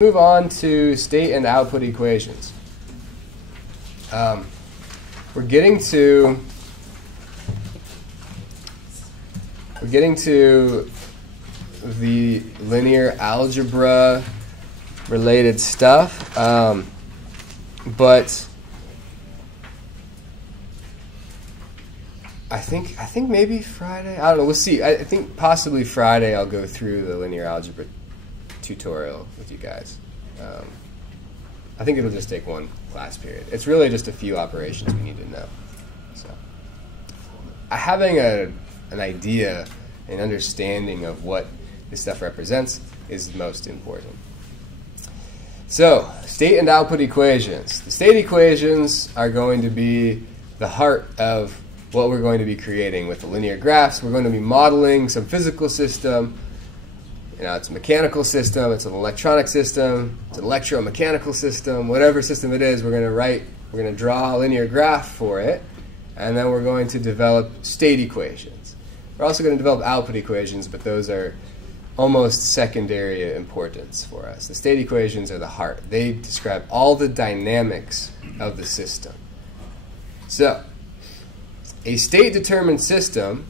Move on to state and output equations. We're getting to the linear algebra related stuff, but I think maybe Friday. I don't know. We'll see. I think possibly Friday I'll go through the linear algebra tutorial with you guys. I think it'll just take one class period. It's really just a few operations we need to know. So, having an idea, an understanding of what this stuff represents is most important. So, state and output equations. The state equations are going to be the heart of what we're going to be creating with the linear graphs. We're going to be modeling some physical system. You know, it's a mechanical system, it's an electronic system, it's an electromechanical system, whatever system it is, we're going to draw a linear graph for it, and then we're going to develop state equations. We're also going to develop output equations, but those are almost secondary importance for us. The state equations are the heart. They describe all the dynamics of the system. So, a state-determined system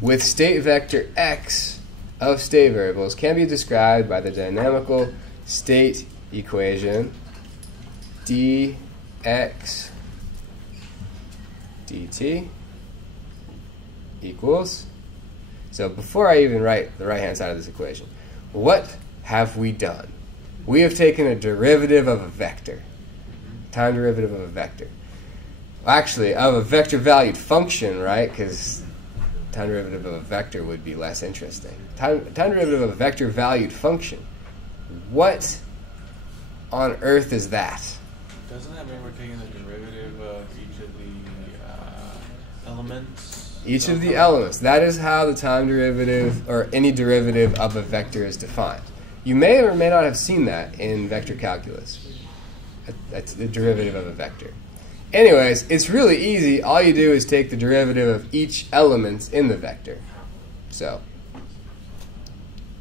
with state vector x of state variables can be described by the dynamical state equation dx dt equals. So before I even write the right-hand side of this equation, what have we done? We have taken a derivative of a vector, time derivative of a vector. Actually, of a vector-valued function, right? Because time derivative of a vector would be less interesting. Time derivative of a vector-valued function. What on earth is that? Doesn't that mean we're taking the derivative of each of the elements? Each of the elements. That is how the time derivative, or any derivative of a vector, is defined. You may or may not have seen that in vector calculus. That's the derivative of a vector. Anyways, it's really easy. All you do is take the derivative of each element in the vector. So,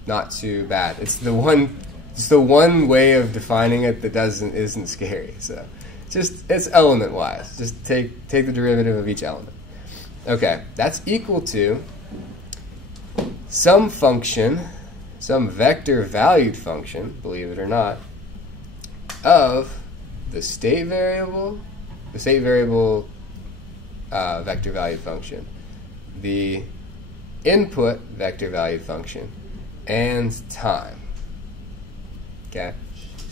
not too bad. It's the one way of defining it that isn't scary. So, it's element-wise. Just take the derivative of each element. Okay, that's equal to some function, some vector-valued function, believe it or not, of the state variable. The state variable vector valued function, the input vector valued function, and time. Okay,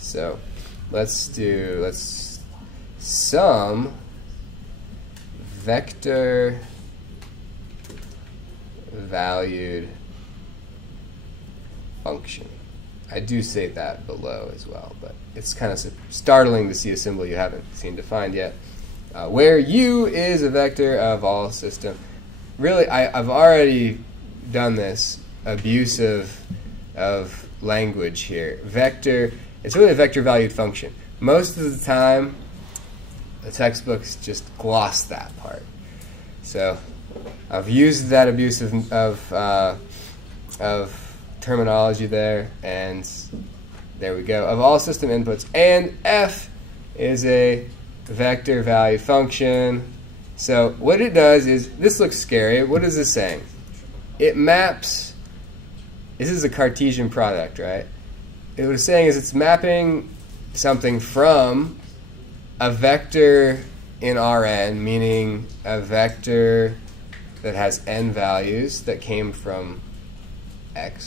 so let's sum vector valued function. I do say that below as well, but it's kind of startling to see a symbol you haven't seen defined yet. Where U is a vector of all system. Really, I've already done this abuse of language here. Vector, it's really a vector-valued function. Most of the time, the textbooks just gloss that part. So I've used that abuse of terminology there, and there we go. Of all system inputs, and F is a vector value function. So what it does is, this looks scary. What is this saying? It maps, this is a Cartesian product, right? What it's saying is it's mapping something from a vector in Rn, meaning a vector that has n values that came from x,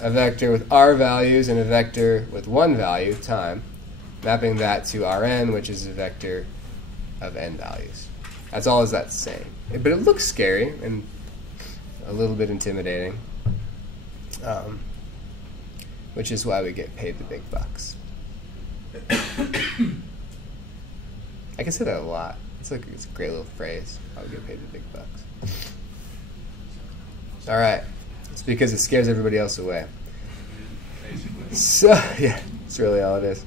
a vector with r values, and a vector with one value, time, mapping that to Rn, which is a vector of n values. That's all that's saying. But it looks scary and a little bit intimidating, which is why we get paid the big bucks. I can say that a lot. It's a great little phrase. Why we get paid the big bucks. All right. It's because it scares everybody else away. So, yeah, that's really all it is.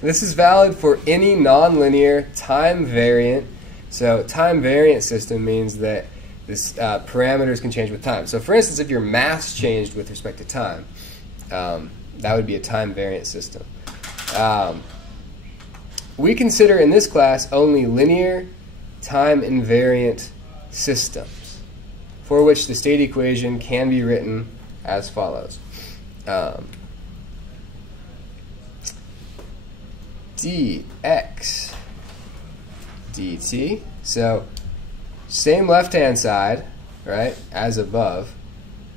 This is valid for any nonlinear time variant. So time variant system means that this parameters can change with time. So for instance, if your mass changed with respect to time, That would be a time variant system. We consider in this class only linear time invariant systems, for which the state equation can be written as follows. dx dt. So same left-hand side, right, as above,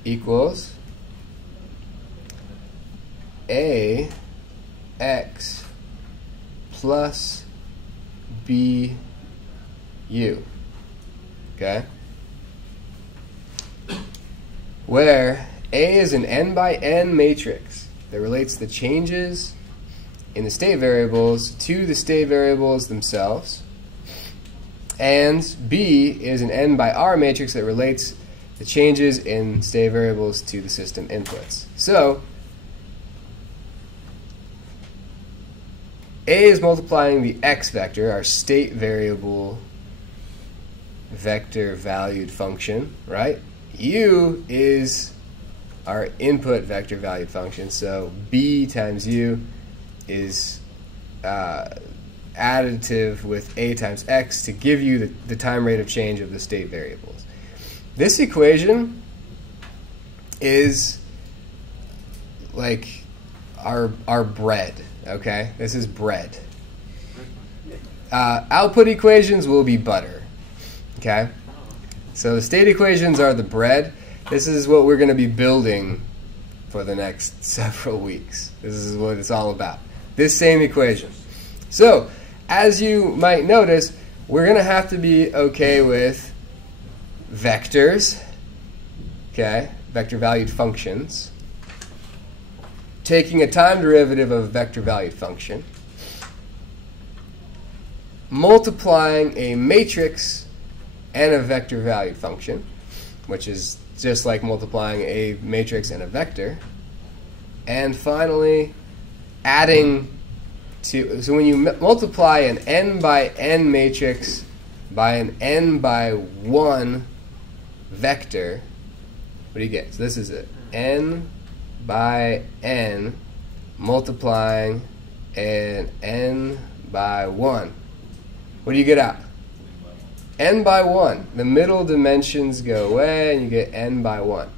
equals ax plus bu. Okay? Where A is an n by n matrix that relates the changes in the state variables to the state variables themselves, and B is an n by r matrix that relates the changes in state variables to the system inputs. So A is multiplying the x vector, our state variable vector valued function, right? U is our input vector valued function, so B times U is additive with A times X to give you the time rate of change of the state variables. This equation is like our bread, okay? This is bread. Output equations will be butter, okay? So the state equations are the bread. This is what we're going to be building for the next several weeks. This is what it's all about. This same equation. So, as you might notice, we're going to have to be okay with vectors, okay, vector valued functions, taking a time derivative of a vector valued function, multiplying a matrix and a vector valued function, which is just like multiplying a matrix and a vector, and finally adding to, so when you multiply an n by n matrix by an n by 1 vector, what do you get? So this is it, n by n multiplying an n by 1. What do you get out? N by 1. The middle dimensions go away and you get n by 1.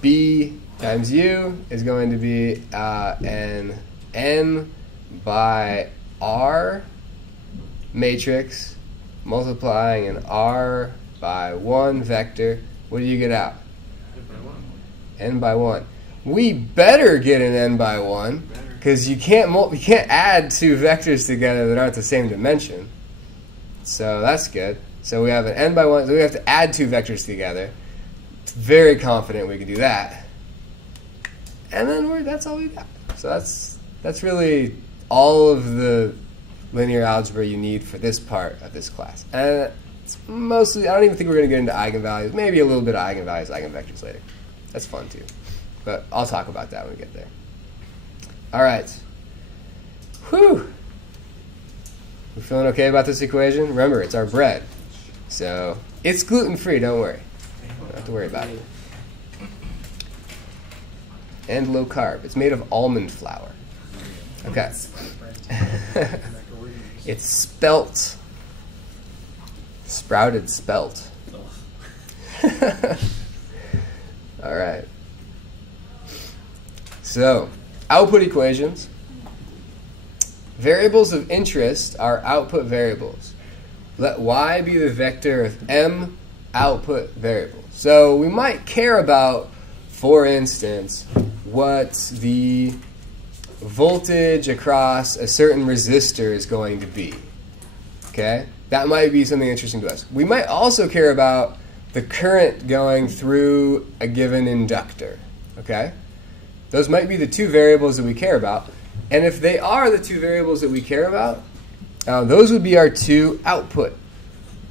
B times U is going to be an n by r matrix multiplying an r by 1 vector. What do you get out? N by 1. We better get an n by 1 because you can't add two vectors together that aren't the same dimension. So that's good. So we have an n by 1. So we have to add two vectors together. Very confident we can do that. And then that's all we got. So that's really all of the linear algebra you need for this part of this class. And it's mostly, I don't even think we're going to get into eigenvalues. Maybe a little bit of eigenvalues, eigenvectors later. That's fun too. But I'll talk about that when we get there. All right. Whew. We feeling okay about this equation? Remember, it's our bread. So it's gluten-free, don't worry. Don't have to worry about it. And low carb. It's made of almond flour. Okay. It's spelt. Sprouted spelt. All right. So, output equations. Variables of interest are output variables. Let y be the vector of m output variables. So we might care about, for instance, what the voltage across a certain resistor is going to be. Okay? That might be something interesting to us. We might also care about the current going through a given inductor. Okay? Those might be the two variables that we care about. And if they are the two variables that we care about, those would be our two output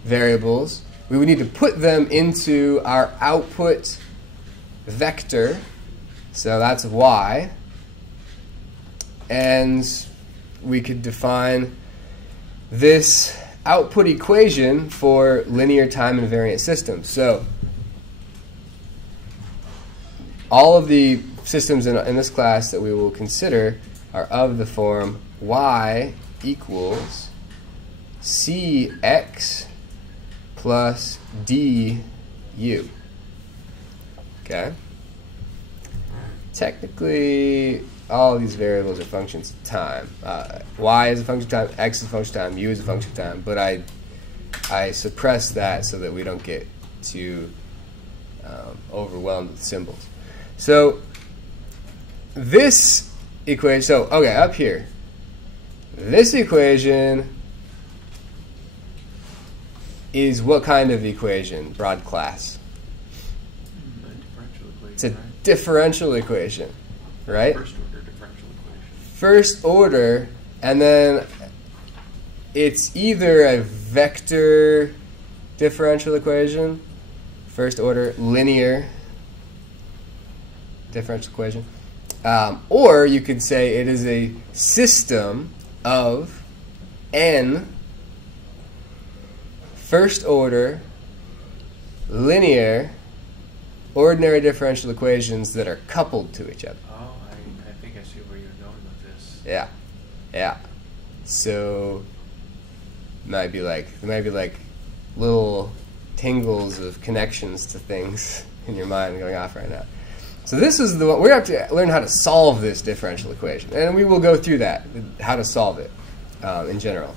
variables. We would need to put them into our output vector. So that's y. And we could define this output equation for linear time invariant systems. So all of the systems in this class that we will consider are of the form y equals cx plus du. Okay? Technically, all these variables are functions of time. Y is a function of time, x is a function of time, u is a function of time, but I suppress that so that we don't get too overwhelmed with symbols. So this equation, so okay, up here, this equation is what kind of equation, broad class? It's a differential equation, right? First order differential equation. First order, and then it's either a vector differential equation, first order linear differential equation, or you could say it is a system of n first order linear ordinary differential equations that are coupled to each other. Oh, I think I see where you're going with this. Yeah, yeah. So there might be like little tingles of connections to things in your mind going off right now. So this is the one we're going to have to learn how to solve this differential equation, and we will go through that, how to solve it in general.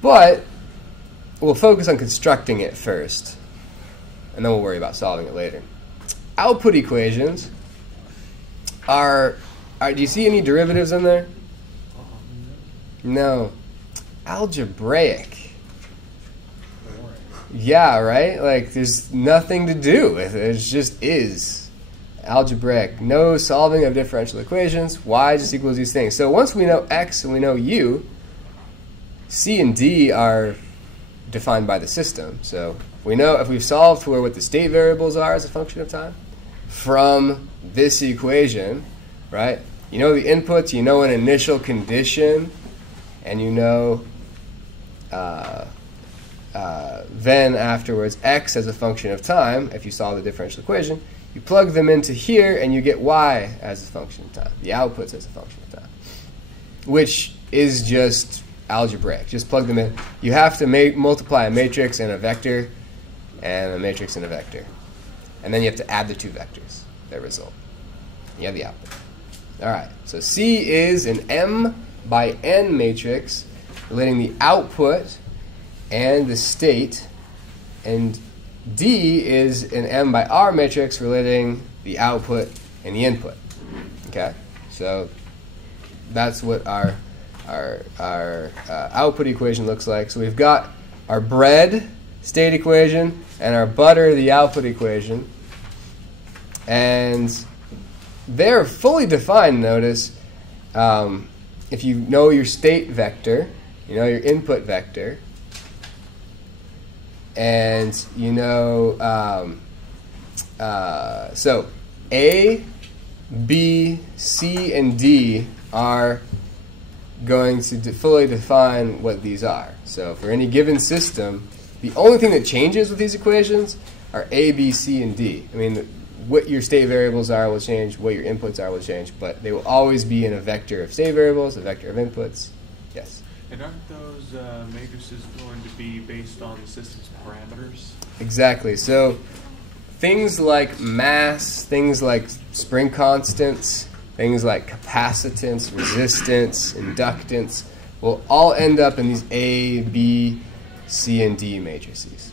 But we'll focus on constructing it first, and then we'll worry about solving it later. Output equations are do you see any derivatives in there? No. Algebraic. Yeah, right? Like, there's nothing to do with it. It just is. Algebraic. No solving of differential equations. Y just equals these things. So once we know x and we know u, c and d are defined by the system. So we know if we've solved for what the state variables are as a function of time from this equation, right? You know the inputs, you know an initial condition, and you know then afterwards x as a function of time. If you solve the differential equation, you plug them into here and you get y as a function of time, the outputs as a function of time, which is just algebraic. Just plug them in. You have to multiply a matrix and a vector, and a matrix and a vector. And then you have to add the two vectors that result. You have the output. All right, so C is an M by N matrix relating the output and the state, and D is an M by R matrix relating the output and the input. Okay, so that's what our output equation looks like. So we've got our bread state equation and our butter the output equation, and they're fully defined. Notice if you know your state vector, you know your input vector, and you know so A, B, C, and D are going to fully define what these are. So for any given system, the only thing that changes with these equations are A, B, C, and D. I mean, what your state variables are will change, what your inputs are will change, but they will always be in a vector of state variables, a vector of inputs. Yes? And aren't those matrices going to be based on the system's parameters? Exactly. So things like mass, things like spring constants, things like capacitance, resistance, inductance will all end up in these A, B, C, and D matrices.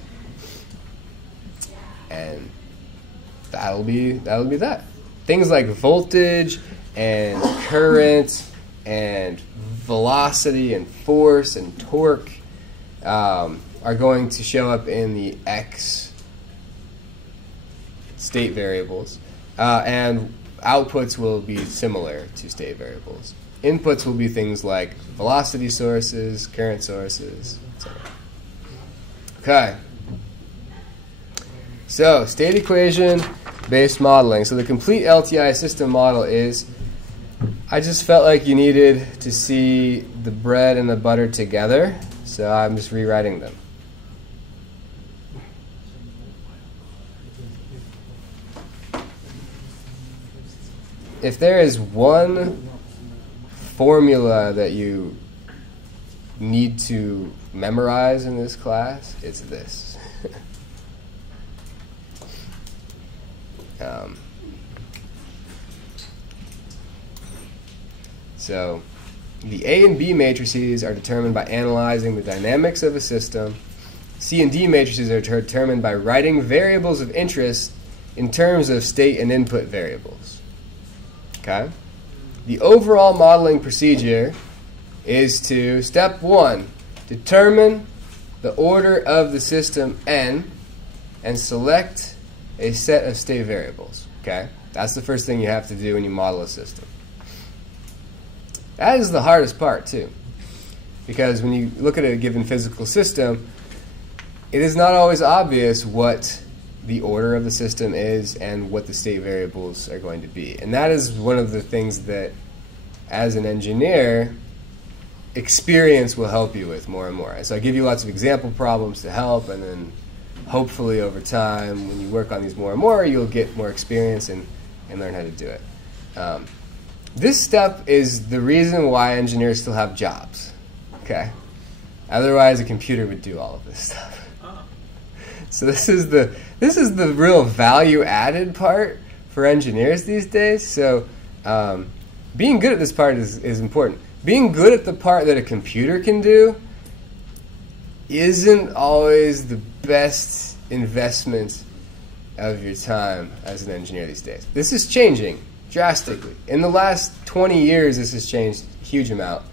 And that'll be that. Things like voltage and current and velocity and force and torque are going to show up in the X state variables. And outputs will be similar to state variables. Inputs will be things like velocity sources, current sources, etc. Okay. So, state equation based modeling. So the complete LTI system model is, I just felt like you needed to see the bread and the butter together, so I'm just rewriting them. if there is one formula that you need to memorize in this class, it's this. So the A and B matrices are determined by analyzing the dynamics of a system. C and D matrices are determined by writing variables of interest in terms of state and input variables. Okay? The overall modeling procedure is to, step 1, determine the order of the system n and select a set of state variables. Okay? That's the first thing you have to do when you model a system. That is the hardest part, too. Because when you look at a given physical system, it is not always obvious what the order of the system is and what the state variables are going to be. And that is one of the things that, as an engineer, experience will help you with more and more. So I give you lots of example problems to help, and then hopefully over time, when you work on these more and more, you'll get more experience and learn how to do it. This step is the reason why engineers still have jobs. Okay? Otherwise, a computer would do all of this stuff. So this is the real value-added part for engineers these days. So being good at this part is important. Being good at the part that a computer can do isn't always the best investment of your time as an engineer these days. This is changing drastically. In the last 20 years, this has changed a huge amount,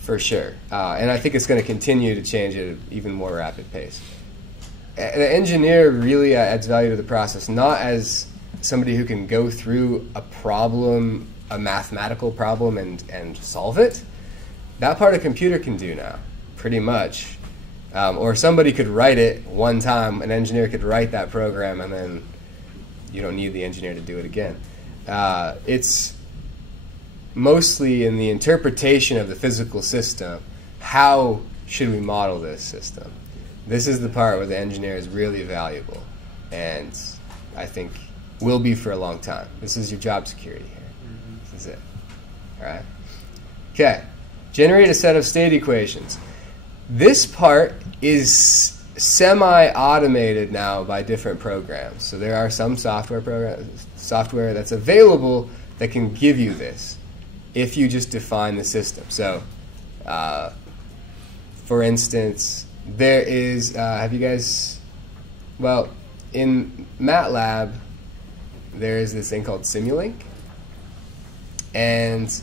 for sure. And I think it's going to continue to change at an even more rapid pace. The engineer really adds value to the process, not as somebody who can go through a problem, a mathematical problem, and solve it. That part a computer can do now, pretty much. Or somebody could write it one time, an engineer could write that program, and then you don't need the engineer to do it again. It's mostly in the interpretation of the physical system. How should we model this system? This is the part where the engineer is really valuable, and I think will be for a long time. This is your job security here. This is it. All right? Okay. Generate a set of state equations. This part is semi-automated now by different programs. So there are some software that's available that can give you this if you just define the system. So, for instance, there is, have you guys, well, in MATLAB, there is this thing called Simulink, and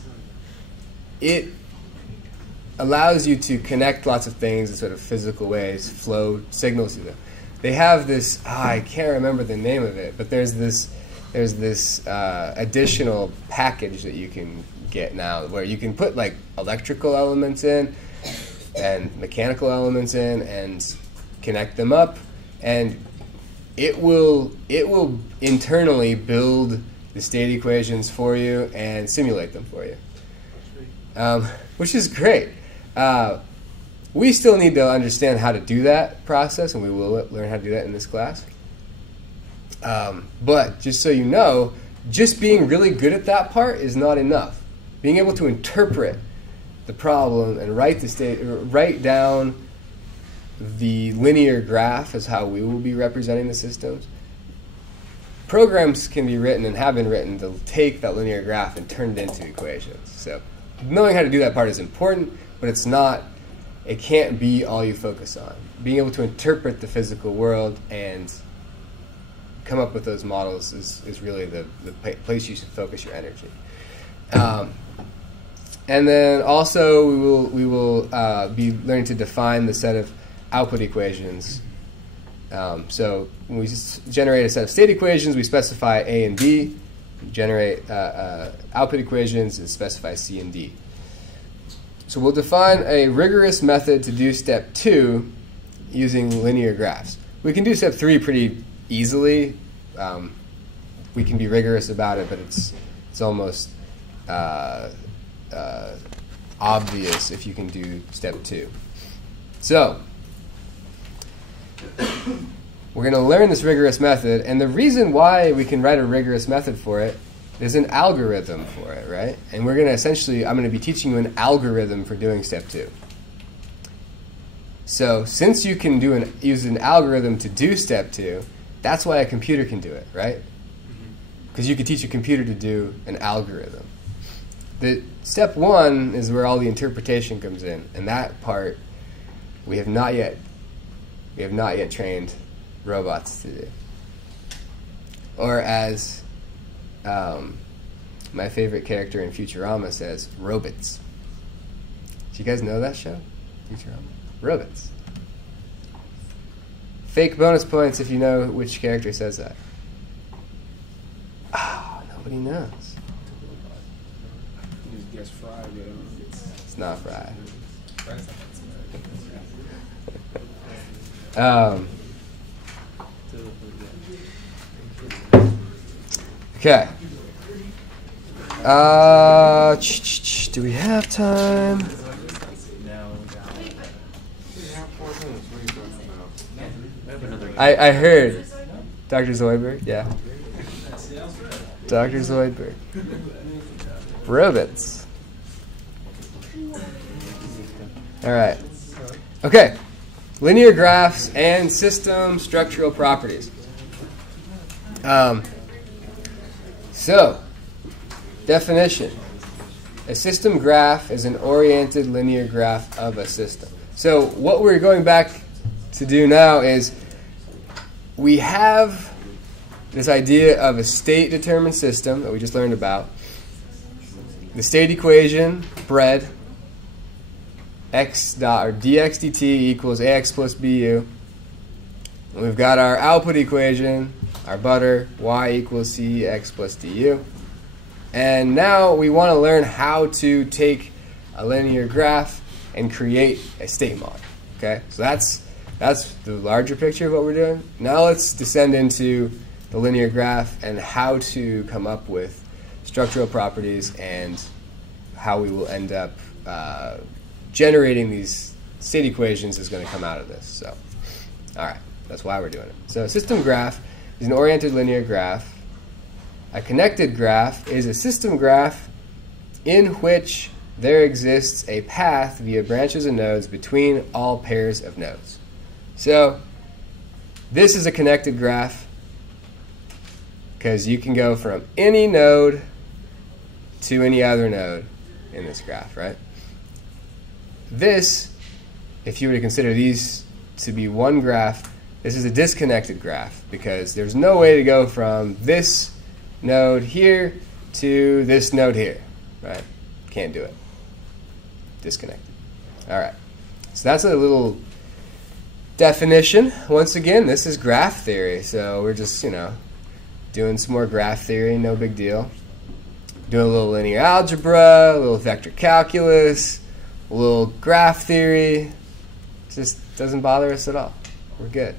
it allows you to connect lots of things in sort of physical ways, flow signals to them. They have this, I can't remember the name of it, but there's this additional package that you can get now where you can put like electrical elements in and mechanical elements in and connect them up, and it will internally build the state equations for you and simulate them for you, which is great. We still need to understand how to do that process, and we will learn how to do that in this class. But just so you know, just being really good at that part is not enough. Being able to interpret the problem and write down the linear graph is how we will be representing the systems. Programs can be written and have been written to take that linear graph and turn it into equations. So knowing how to do that part is important, but it can't be all you focus on. Being able to interpret the physical world and come up with those models is really the place you should focus your energy. And then also we will be learning to define the set of output equations. So when we generate a set of state equations, we specify A and B. We generate output equations and specify C and D. So we'll define a rigorous method to do step 2 using linear graphs. We can do step 3 pretty easily. We can be rigorous about it, but it's almost obvious if you can do step 2. So we're going to learn this rigorous method, and the reason why we can write a rigorous method for it there's an algorithm for it, right? And we're going to essentially, I'm going to be teaching you an algorithm for doing step 2. So since you can use an algorithm to do step 2, that's why a computer can do it, right? Because you could teach a computer to do an algorithm. The step 1 is where all the interpretation comes in, and that part we have not yet trained robots to do. Or as my favorite character in Futurama says, robots. Do you guys know that show, Futurama? Robots. Fake bonus points if you know which character says that. Oh, nobody knows. Guess Fry, It's not Fry. Okay. Do we have time? I heard Dr. Zoidberg. Yeah. Dr. Zoidberg. Robots. All right. Okay. Linear graphs and system structural properties. So, definition. A system graph is an oriented linear graph of a system. So what we're going back to do now is we have this idea of a state-determined system that we just learned about. The state equation, bread, x dot or dx dt equals ax plus bu. And we've got our output equation, our butter, y equals cx plus du. And now we want to learn how to take a linear graph and create a state model. Okay, so that's the larger picture of what we're doing. Now let's descend into the linear graph and how to come up with structural properties and how we will end up generating these state equations is going to come out of this. So, all right, that's why we're doing it. So a system graph is an oriented linear graph. A connected graph is a system graph in which there exists a path via branches and nodes between all pairs of nodes. So this is a connected graph because you can go from any node to any other node in this graph, right? This, if you were to consider these to be one graph, this is a disconnected graph because there's no way to go from this node here to this node here, right? Can't do it. Disconnected. All right. So that's a little definition. Once again, this is graph theory, so we're just, doing some more graph theory, no big deal. Doing a little linear algebra, a little vector calculus, a little graph theory. Just doesn't bother us at all. We're good.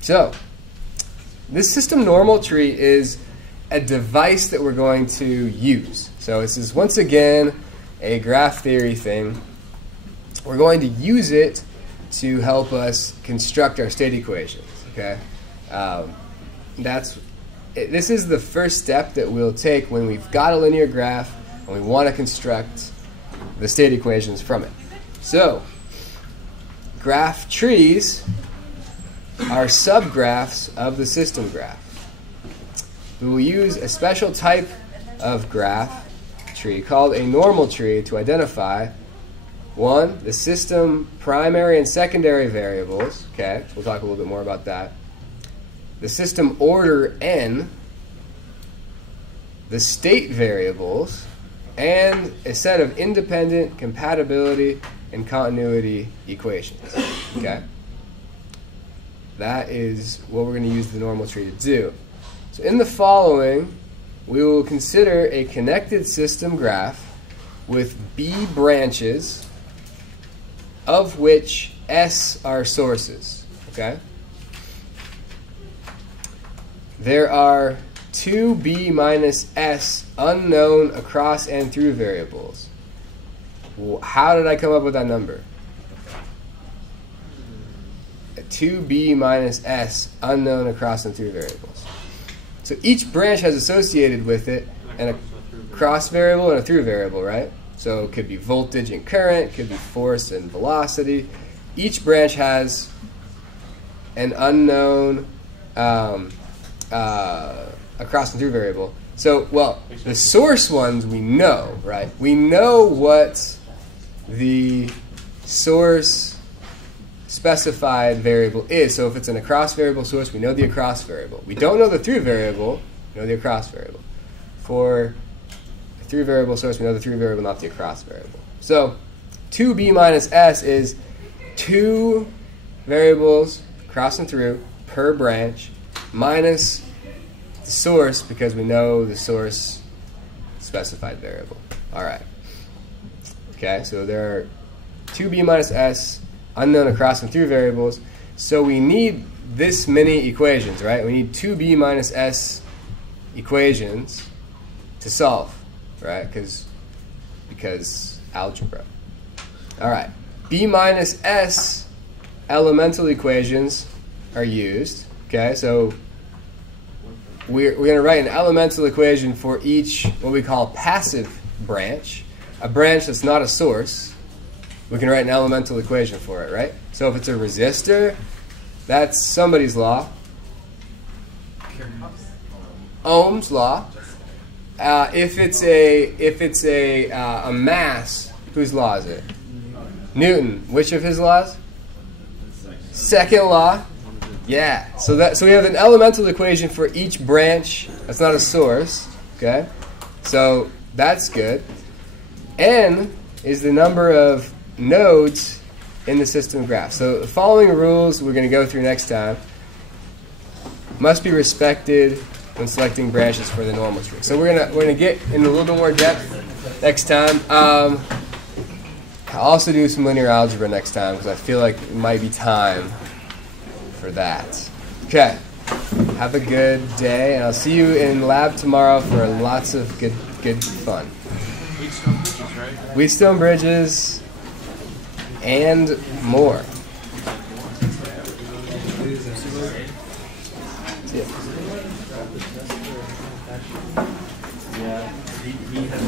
So, this system normal tree is a device that we're going to use. So this is once again a graph theory thing. We're going to use it to help us construct our state equations. Okay, this is the first step that we'll take when we've got a linear graph and we want to construct the state equations from it. So, graph trees are subgraphs of the system graph. We will use a special type of graph tree called a normal tree to identify, one, the system primary and secondary variables. Okay, we'll talk a little bit more about that. The system order n, the state variables, and a set of independent compatibility and continuity equations. Okay, that is what we're going to use the normal tree to do. So in the following, we will consider a connected system graph with B branches, of which S are sources. Okay? There are 2B minus S unknown across and through variables. How did I come up with that number? 2B minus S unknown across and through variables. So each branch has associated with it and a cross variable and a through variable, right? So it could be voltage and current, it could be force and velocity. Each branch has an unknown a cross and through variable. So, well, the source ones we know, right? We know what the source specified variable is. So if it's an across variable source, we know the across variable. We don't know the through variable, we know the across variable. For a through variable source, we know the through variable, not the across variable. So 2b minus s is 2 variables, cross and through, per branch, minus the source, because we know the source specified variable. All right. Okay, so there are 2b minus s unknown across and through variables. So we need this many equations, right? We need 2b minus s equations to solve, right? Because algebra. All right. B minus s elemental equations are used. Okay, so we're going to write an elemental equation for each what we call passive branch, a branch that's not a source. We can write an elemental equation for it, right? So if it's a resistor, that's somebody's law. Ohm's law. If it's a mass, whose law is it? Newton. Which of his laws? Second law. Yeah. So we have an elemental equation for each branch that's not a source. Okay. So that's good. N is the number of nodes in the system graph. So the following rules we're going to go through next time must be respected when selecting branches for the normal tree. So we're gonna get in a little bit more depth next time. I'll also do some linear algebra next time because I feel like it might be time for that. Okay. Have a good day, and I'll see you in lab tomorrow for lots of good fun. Wheatstone bridges, right? Wheatstone bridges and more. Yeah. Yeah, he has